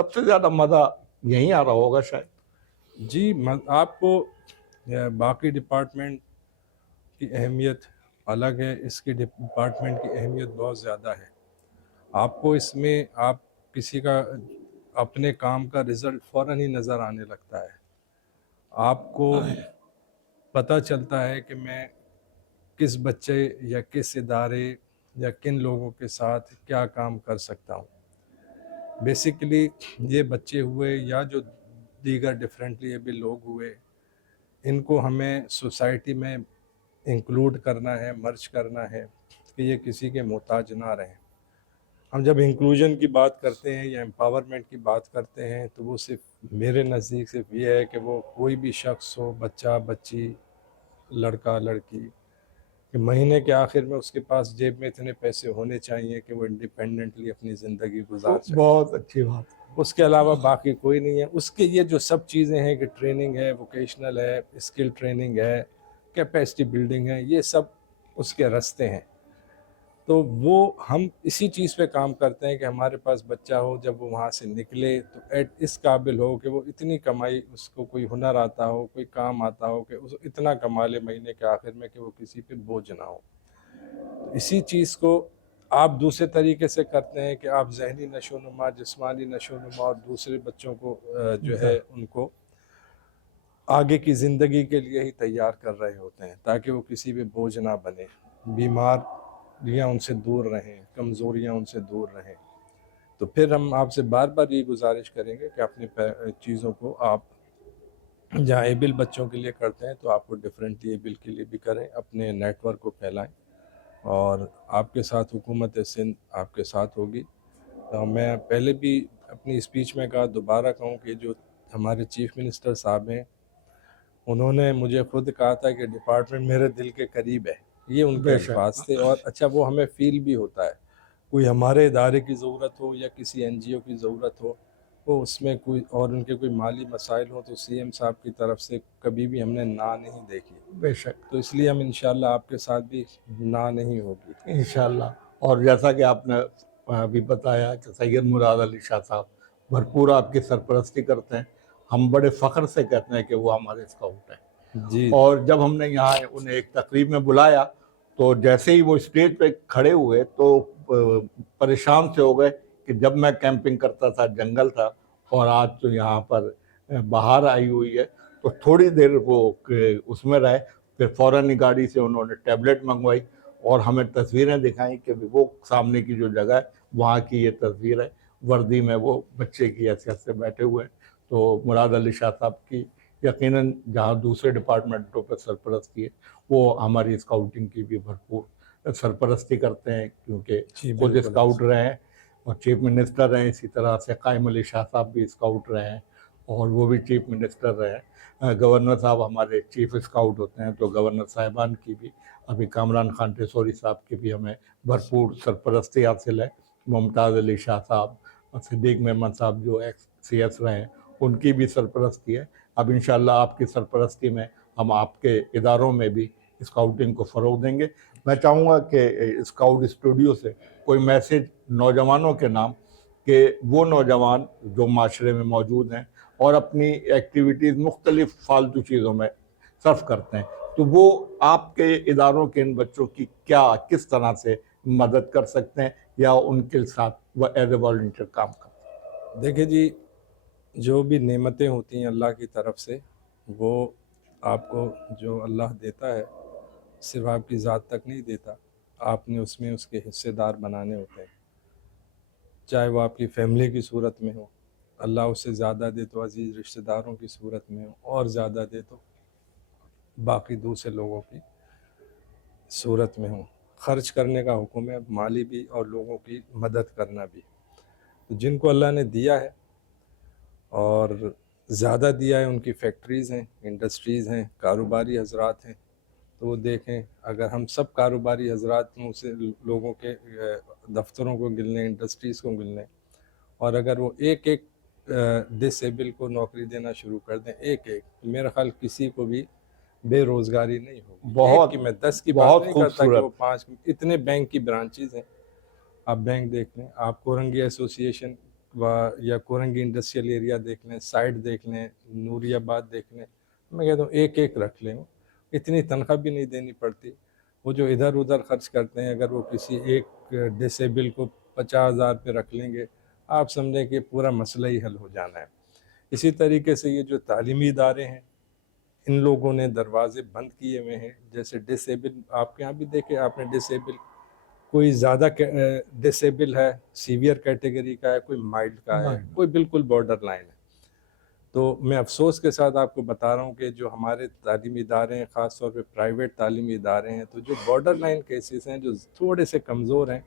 سب سے زیادہ مزہ یہیں آ رہا ہوگا شاید. جی آپ کو باقی ڈپارٹمنٹ کی اہمیت الگ ہے، اس کی ڈپارٹمنٹ کی اہمیت بہت زیادہ ہے. آپ کو اس میں آپ کسی کا اپنے کام کا رزلٹ فوراً ہی نظر آنے لگتا ہے. آپ کو پتہ چلتا ہے کہ میں کس بچے یا کس ادارے یا کن لوگوں کے ساتھ کیا کام کر سکتا ہوں. بیسیکلی یہ بچے ہوئے یا جو دیگر ڈیفرنٹلی ایبل لوگ ہوئے، ان کو ہمیں سوسائٹی میں انکلوڈ کرنا ہے، مرج کرنا ہے کہ یہ کسی کے محتاج نہ رہیں. ہم جب انکلوژن کی بات کرتے ہیں یا امپاورمنٹ کی بات کرتے ہیں تو وہ صرف میرے نزدیک صرف یہ ہے کہ وہ کوئی بھی شخص ہو، بچہ بچی، لڑکا لڑکی، کہ مہینے کے آخر میں اس کے پاس جیب میں اتنے پیسے ہونے چاہیے کہ وہ انڈیپینڈنٹلی اپنی زندگی گزار سکے. بہت اچھی بات. اس کے علاوہ باقی کوئی نہیں ہے. اس کے یہ جو سب چیزیں ہیں کہ ٹریننگ ہے، ووکیشنل ہے، اسکل ٹریننگ ہے، کیپیسٹی بلڈنگ ہے، یہ سب اس کے رستے ہیں. تو وہ ہم اسی چیز پہ کام کرتے ہیں کہ ہمارے پاس بچہ ہو، جب وہ وہاں سے نکلے تو اس قابل ہو کہ وہ اتنی کمائی، اس کو کوئی ہنر آتا ہو، کوئی کام آتا ہو کہ اس اتنا کما لے مہینے کے آخر میں کہ وہ کسی پہ بوجھ نہ ہو. اسی چیز کو آپ دوسرے طریقے سے کرتے ہیں کہ آپ ذہنی نشو و نما، جسمانی نشو و نما اور دوسرے بچوں کو جو ہے ان کو آگے کی زندگی کے لیے ہی تیار کر رہے ہوتے ہیں تاکہ وہ کسی پہ بوجھ نہ بنے، بیماریاں ان سے دور رہیں، کمزوریاں ان سے دور رہیں. تو پھر ہم آپ سے بار بار یہ گزارش کریں گے کہ اپنی چیزوں کو آپ جہاں ایبل بچوں کے لیے کرتے ہیں تو آپ کو ڈیفرنٹلی ایبل کے لیے بھی کریں، اپنے نیٹ ورک کو پھیلائیں. اور آپ کے ساتھ حکومت سندھ آپ کے ساتھ ہوگی. میں پہلے بھی اپنی اسپیچ میں کہا، دوبارہ کہوں کہ جو ہمارے چیف منسٹر صاحب ہیں، انہوں نے مجھے خود کہا تھا کہ ڈپارٹمنٹ میرے دل کے قریب ہے. یہ ان کے الفاظ تھے. اور اچھا وہ ہمیں فیل بھی ہوتا ہے، کوئی ہمارے ادارے کی ضرورت ہو یا کسی این جی او کی ضرورت ہو، وہ اس میں کوئی اور ان کے کوئی مالی مسائل ہوں تو سی ایم صاحب کی طرف سے کبھی بھی ہم نے نہ نہیں دیکھی. بے شک. تو اس لیے ہم انشاءاللہ آپ کے ساتھ بھی نہ نہیں ہوگی انشاءاللہ. اور جیسا کہ آپ نے ابھی بتایا کہ سید مراد علی شاہ صاحب بھرپور آپ کی سرپرستی کرتے ہیں. ہم بڑے فخر سے کہتے ہیں کہ وہ ہمارے اسکاؤٹ ہیں. جی. اور جب ہم نے یہاں انہیں ایک تقریب میں بلایا تو جیسے ہی وہ اسٹیج پہ کھڑے ہوئے تو پریشان سے ہو گئے کہ جب میں کیمپنگ کرتا تھا جنگل تھا اور آج تو یہاں پر بہار آئی ہوئی ہے. تو تھوڑی دیر وہ اس میں رہے، پھر فوراً گاڑی سے انہوں نے ٹیبلٹ منگوائی اور ہمیں تصویریں دکھائیں کہ وہ سامنے کی جو جگہ ہے وہاں کی یہ تصویر ہے. وردی میں وہ بچے کی حیثیت سے بیٹھے ہوئے ہیں. تو مراد علی شاہ صاحب کی یقیناً جہاں دوسرے ڈپارٹمنٹوں پہ سرپرستی ہے، وہ ہماری اسکاؤٹنگ کی بھی بھرپور سرپرستی کرتے ہیں کیونکہ خود اسکاؤٹ رہے ہیں اور چیف منسٹر رہے ہیں. اسی طرح سے قائم علی شاہ صاحب بھی اسکاؤٹ رہے ہیں اور وہ بھی چیف منسٹر رہے ہیں. گورنر صاحب ہمارے چیف اسکاؤٹ ہوتے ہیں. تو گورنر صاحبان کی بھی، ابھی کامران خان ٹیسوری صاحب کی بھی ہمیں بھرپور سرپرستی حاصل ہے. ممتاز علی شاہ صاحب اور صدیق محمد صاحب جو ایکس سی ایس رہے ہیں ان کی بھی سرپرستی ہے. اب انشاءاللہ آپ کی سرپرستی میں ہم آپ کے اداروں میں بھی اسکاؤٹنگ کو فروغ دیں گے. میں چاہوں گا کہ اسکاؤٹ اسٹوڈیو سے کوئی میسیج نوجوانوں کے نام، کہ وہ نوجوان جو معاشرے میں موجود ہیں اور اپنی ایکٹیویٹیز مختلف فالتو چیزوں میں صرف کرتے ہیں، تو وہ آپ کے اداروں کے ان بچوں کی کس طرح سے مدد کر سکتے ہیں یا ان کے ساتھ وہ ایز اے والنٹیئر کام کرتے ہیں؟ دیکھیں جی، جو بھی نعمتیں ہوتی ہیں اللہ کی طرف سے، وہ آپ کو جو اللہ دیتا ہے صرف آپ کی ذات تک نہیں دیتا، آپ نے اس میں اس کے حصے دار بنانے ہوتے ہیں. چاہے وہ آپ کی فیملی کی صورت میں ہو، اللہ اس سے زیادہ دے تو عزیز رشتہ داروں کی صورت میں ہو، اور زیادہ دے تو باقی دوسرے لوگوں کی صورت میں ہو. خرچ کرنے کا حکم ہے، مالی بھی اور لوگوں کی مدد کرنا بھی. تو جن کو اللہ نے دیا ہے اور زیادہ دیا ہے، ان کی فیکٹریز ہیں، انڈسٹریز ہیں، کاروباری حضرات ہیں، تو وہ دیکھیں اگر ہم سب کاروباری حضرات سے لوگوں کے دفتروں کو گن لیں، انڈسٹریز کو گن لیں، اور اگر وہ ایک ڈس ایبل کو نوکری دینا شروع کر دیں، ایک میرا خیال کسی کو بھی بے روزگاری نہیں ہوگی. بہت کی میں 10 کی بات بہت نہیں کرتا کہ خوبصورت. وہ 5. اتنے بینک کی برانچیز ہیں، آپ بینک دیکھ لیں، آپ کورنگی ایسوسی ایشن یا کورنگی انڈسٹریل ایریا دیکھ لیں, سائٹ دیکھ لیں, نوری آباد دیکھ لیں, میں کہتا ہوں ایک ایک رکھ لیں, اتنی تنخواہ بھی نہیں دینی پڑتی. وہ جو ادھر ادھر خرچ کرتے ہیں, اگر وہ کسی ایک ڈسیبل کو 50,000 پہ رکھ لیں گے, آپ سمجھیں کہ پورا مسئلہ ہی حل ہو جانا ہے. اسی طریقے سے یہ جو تعلیمی ادارے ہیں, ان لوگوں نے دروازے بند کیے ہوئے ہیں. جیسے ڈسیبل, آپ کے یہاں بھی دیکھے آپ نے, ڈسیبل کوئی زیادہ ڈسیبل ہے, سیویئر کیٹیگری کا ہے, کوئی مائلڈ کا ہے, کوئی بالکل بارڈر لائن ہے. تو میں افسوس کے ساتھ آپ کو بتا رہا ہوں کہ جو ہمارے تعلیمی ادارے ہیں, خاص طور پہ پرائیویٹ تعلیمی ادارے ہیں, تو جو بارڈر لائن کیسز ہیں, جو تھوڑے سے کمزور ہیں,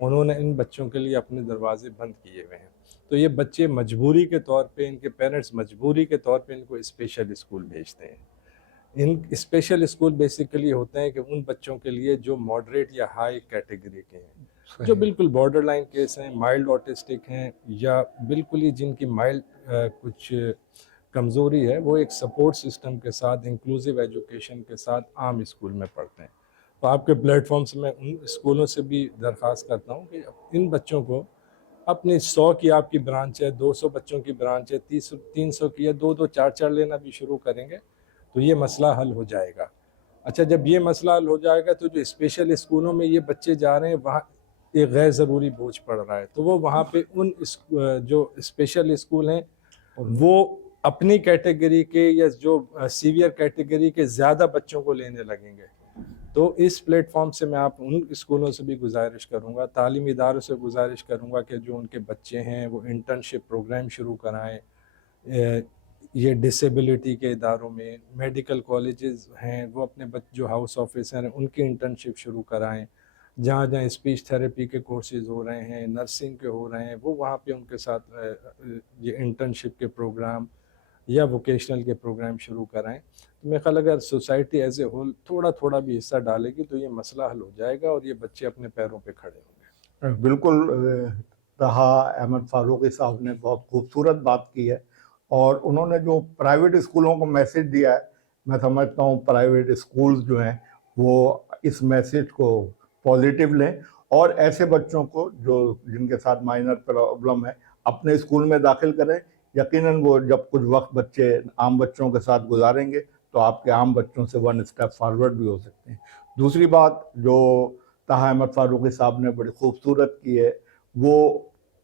انہوں نے ان بچوں کے لیے اپنے دروازے بند کیے ہوئے ہیں. تو یہ بچے مجبوری کے طور پہ, ان کے پیرنٹس مجبوری کے طور پہ ان کو اسپیشل اسکول بھیجتے ہیں. ان اسپیشل اسکول بیسیکلی ہوتے ہیں کہ ان بچوں کے لیے جو ماڈریٹ یا ہائی کیٹیگری کے ہیں, جو بالکل بارڈر لائن کیس ہیں, مائلڈ آٹسٹک ہیں, یا بالکل ہی جن کی مائلڈ کچھ کمزوری ہے, وہ ایک سپورٹ سسٹم کے ساتھ, انکلوسیو ایجوکیشن کے ساتھ عام اسکول میں پڑھتے ہیں. تو آپ کے پلیٹ فارم سے میں ان اسکولوں سے بھی درخواست کرتا ہوں کہ ان بچوں کو اپنی 100 کی آپ کی برانچ ہے, 200 بچوں کی برانچ ہے, 300 کی ہے, 2 4 لینا بھی شروع کریں گے تو یہ مسئلہ حل ہو جائے گا. اچھا, جب یہ مسئلہ حل ہو جائے گا تو جو اسپیشل اسکولوں میں یہ بچے جا رہے ہیں, وہاں ایک غیر ضروری بوجھ پڑ رہا ہے. تو وہ وہاں پہ ان جو اسپیشل اسکول ہیں, وہ اپنی کیٹیگری کے یا جو سیویئر کیٹیگری کے زیادہ بچوں کو لینے لگیں گے. تو اس پلیٹ فارم سے میں آپ ان اسکولوں سے بھی گزارش کروں گا, تعلیمی اداروں سے گزارش کروں گا کہ جو ان کے بچے ہیں وہ انٹرنشپ پروگرام شروع کرائیں. یہ ڈسیبلٹی کے اداروں میں, میڈیکل کالجز ہیں, وہ اپنے جو ہاؤس آفیسر ہیں ان کی انٹرنشپ شروع کرائیں. جہاں جہاں اسپیچ تھیراپی کے کورسز ہو رہے ہیں, نرسنگ کے ہو رہے ہیں, وہ وہاں پہ ان کے ساتھ یہ انٹرنشپ کے پروگرام یا ووکیشنل کے پروگرام شروع کرائیں. تو میرے خیال اگر سوسائٹی ایز اے ہول تھوڑا تھوڑا بھی حصہ ڈالے گی تو یہ مسئلہ حل ہو جائے گا اور یہ بچے اپنے پیروں پہ کھڑے ہوں گے. بالکل طہا احمد فاروقی صاحب نے بہت خوبصورت بات کی ہے, اور انہوں نے جو پرائیویٹ اسکولوں کو میسج دیا ہے, میں سمجھتا ہوں پرائیویٹ اسکولز جو ہیں وہ اس میسج کو پازیٹیو لیں, اور ایسے بچوں کو جن کے ساتھ مائنر پرابلم ہے اپنے اسکول میں داخل کریں. یقیناً وہ جب کچھ وقت بچے عام بچوں کے ساتھ گزاریں گے تو آپ کے عام بچوں سے 1 اسٹیپ فارورڈ بھی ہو سکتے ہیں. دوسری بات جو طہا احمد فاروقی صاحب نے بڑی خوبصورت کی ہے, وہ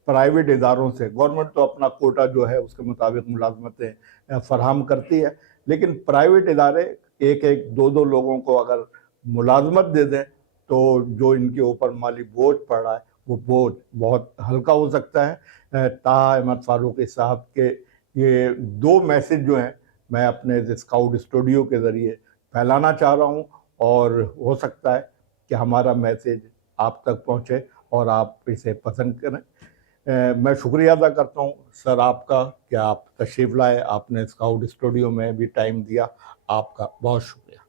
پرائیویٹ اداروں سے, گورنمنٹ تو اپنا کوٹا جو ہے اس کے مطابق ملازمتیں فراہم کرتی ہے, لیکن پرائیویٹ ادارے 1-2 لوگوں کو اگر ملازمت دے دیں تو جو ان کے اوپر مالی بوجھ پڑ رہا ہے وہ بوجھ بہت ہلکا ہو سکتا ہے. طہا احمد فاروقی صاحب کے یہ 2 میسج جو ہیں میں اپنے اسکاؤٹ اسٹوڈیو کے ذریعے پھیلانا چاہ رہا ہوں, اور ہو سکتا ہے کہ ہمارا میسج آپ تک پہنچے اور آپ اسے پسند کریں. میں شکریہ ادا کرتا ہوں سر آپ کا کہ آپ تشریف لائے, آپ نے اسکاؤٹ اسٹوڈیو میں بھی ٹائم دیا, آپ کا بہت شکریہ.